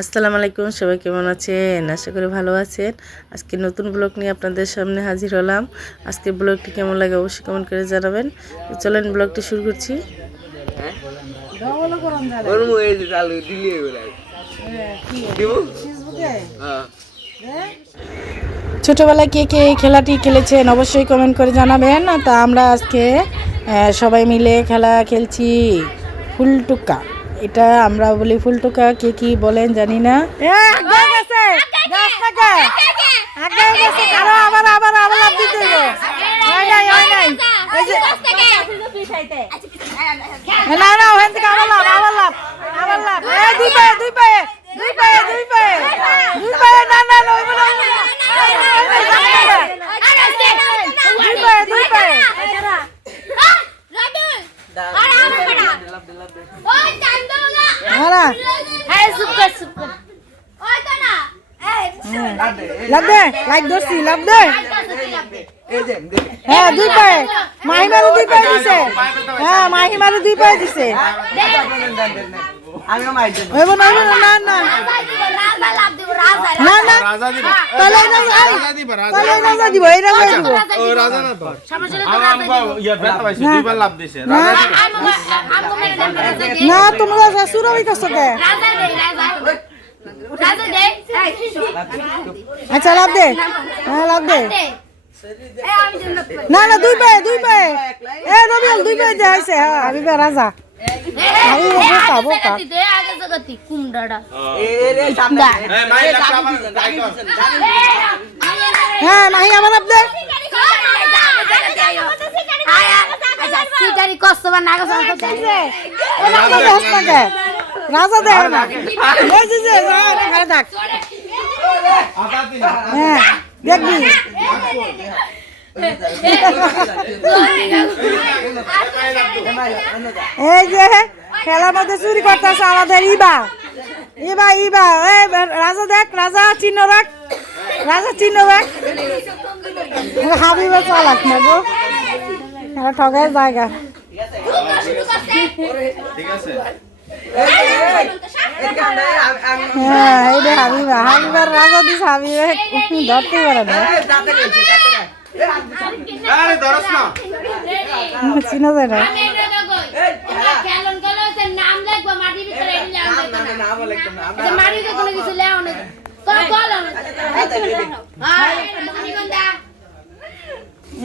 আসসালামু আলাইকুম সবাই কেমন আছেন? আশা করি ভালো আছেন। আজকে নতুন ব্লগ নিয়ে আপনাদের সামনে হাজির হলাম। আজকে ব্লগটি কেমন লাগে অবশ্যই কমেন্ট করে জানাবেন। তো চলেন ব্লগটি শুরু করছি। হ্যাঁ ছোটোবেলায় কে কে এই খেলাটি খেলেছেন অবশ্যই কমেন্ট করে জানাবেন। তা আমরা আজকে সবাই মিলে খেলা খেলছি ফুলটুকা। এটা আমরা বলি ফুলটুকা কে কি বলেন জানি না আবার আবার আবার লাভ দিতে হবে। হয় নাই হয় নাই এই যে না না ওখান থেকে আবার লাভ আবার লাভ আবার লাভ এই দুই পায়ে দুই পায়ে দুই পায়ে দুই পায়ে দুই পায়ে না না না ওইগুলো দুই পায়ে দুই পায়ে হ্যাঁ লাভ দে লাইক ধরছি লাভ দে হ্যাঁ দুই পায়ে। মাহিমারও দুই পায়ে দিছে। হ্যাঁ মাহিমারও দুই পায়ে দিছে। হইব না হইব না না না। না রাজা দিব। তাহলে রাজা দিব তাহলে রাজা দিব এই রাজা দিব। ও রাজা না তো। আমার আমগো ইয়া ব্যথা পাইছে দুইবার লাভ দিছে। রাজা না। তোমরা সুরা হইতাছো কে? আচ্ছা লাভ দে। হ্যাঁ লাভ দে। না না দুই পায়ে দুই পায়ে। এ রবিউল দুই পায়ে যে আইছে হ্যাঁ হাবিবা রাজা। হ্যাঁ মাহি আমার কষ্ট বা নাগা রাজা দে রাজা না এই যে যে খারাপ থাক হ্যাঁ দেখবি এই যে খেলার মধ্যে চুরি করতেছে আমাদের ইবা। ইবা ইবা। এই, রাজা দেখ, রাজা চিহ্ন রাখ রাজা চিহ্ন রাখ হাবিবা চালাক না গো। খেলা হ্যাঁ এই যে হাবিবা। হাবিবার রাজা দিস হাবিবা। ধরতে পারে না। চিনা যায় না। নাম লাগবে মাটির ভিতরে নাম লিখতাম না মাটিতে কোনো কিছু লেও না। কোনো গল রজনীগন্ধা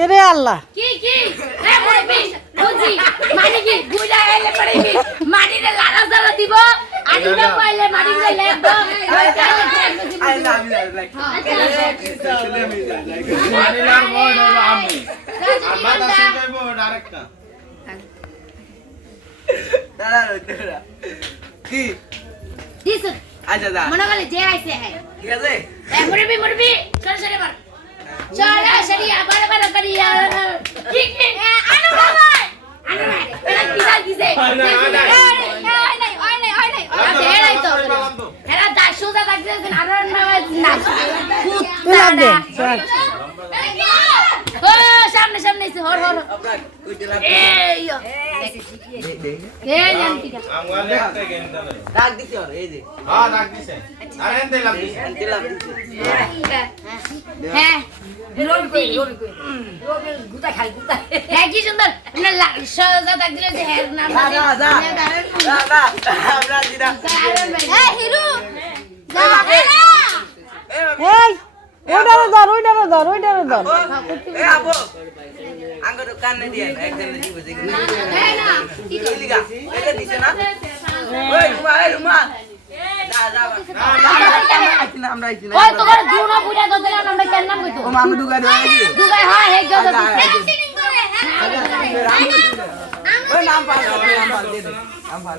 এরে আল্লাহ। কি কি? এ মুরবি বুঝি। মানে কি? বুইলা এলে পড়িবি মাটিতে লালা জালা দিব? না দাঁড়া দাঁড়া কি? আচ্ছা দা মনে করে যে আইছে হ্যাঁ। ঠিক আছে? মুরবি মুরবি সরে সরে বার চল সরি আবার আবার করি কি কি আনো বাবা আনো না এটা দিদা দিছে ওই নাই ওই নাই ওই নাই আচ্ছা এরাই তো এরা দা সুদা লাগছে আর না তুই লাভ দে চল ও সামনে সামনে হর হর। এই এই ডাক এই যে। হ্যাঁ ডাক দিছে। আরে এন্তে লাভ দিছে। এনতে লাভ কি সুন্দর? সজা যে নাম হিরু। এই ওইটারে ধর ওইটারে ধর ওইটারে ধর। এ আপু আঙ্গুর কান দিয়ে একদম দিব এই না এই দিগা এটা দিছে না? ওই রুমা এই রুমা। না না। নাম হয় পাল নাম পাল দে দে নাম পাল।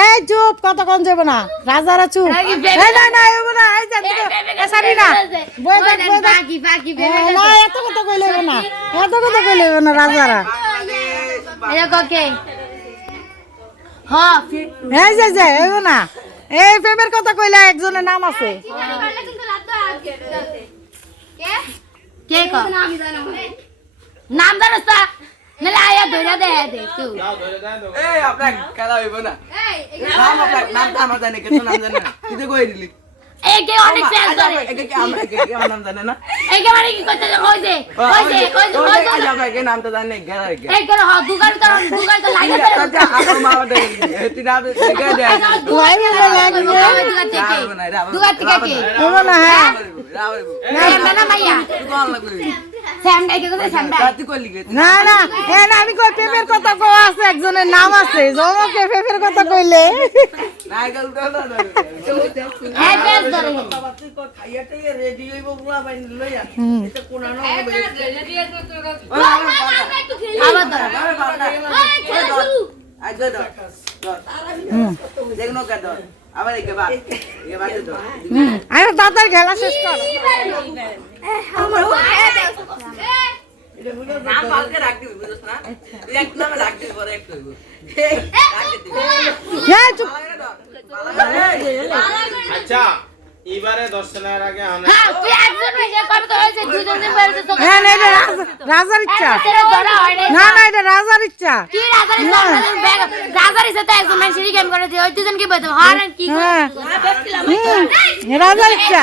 এই চুপ কত কোন যাব না। রাজারা চুপ। না না এই না এই জান এ না। বই দেখ বই বাকি বাকি না এত কথা কইলে না। এত কথা কইলে হবে না রাজারা এটা ককে হ্যাঁ এই যে যে এই না। এই প্রেমের কথা কইলে একজনের নাম আছে। কে? ক নাম জানোস নালে আয়া ধইরা দে দে তুই ধরে এই আপনার খেলা হইব না। নাম আপনার নাম তো আমার জানে কিন্তু নাম জানে না। কিন্তু কই দিলি। এই অনেক সেন্স ধরে। একে কি আমরা একে কি নাম জানে না। এই মানে কি করতে ওই যে ওই যে ওই যে ওই যে আপনার কে নাম তো জানে গেলা গে এই করে হ দুগাল তো দুগাল তো লাগে আচ্ছা আমার মা দেখ এটি না দেখে দে লাই বলে লাগবে দুগাল থেকে দুগাল থেকে কে হবে না হ্যাঁ। স্যামডা না মাইয়া। কোন লাগবে না না এ না আমি কই প্রেমের কথা কো আছে একজনের নাম আছে জমকে প্রেমের কথা কইলে আরে তাড়াতাড়ি খেলা শেষ কর নাম বুঝছ না? এক নামে রাখ পরে এক কইব রাখ চুপ আচ্ছা এবারে দর্শনের আগে আনে হ্যাঁ তুই একজন হইছে কবে তো হইছে দুজন দিন বেরোতে তো হ্যাঁ না এটা রাজার ইচ্ছা। হয় না না এটা রাজার ইচ্ছা। কি রাজারি রাজারি সাথে একজন মানুষ গেম করে দিয়ে ওই দুজন কি বলতে হ্যাঁ কি হ্যাঁ রাজার ইচ্ছা।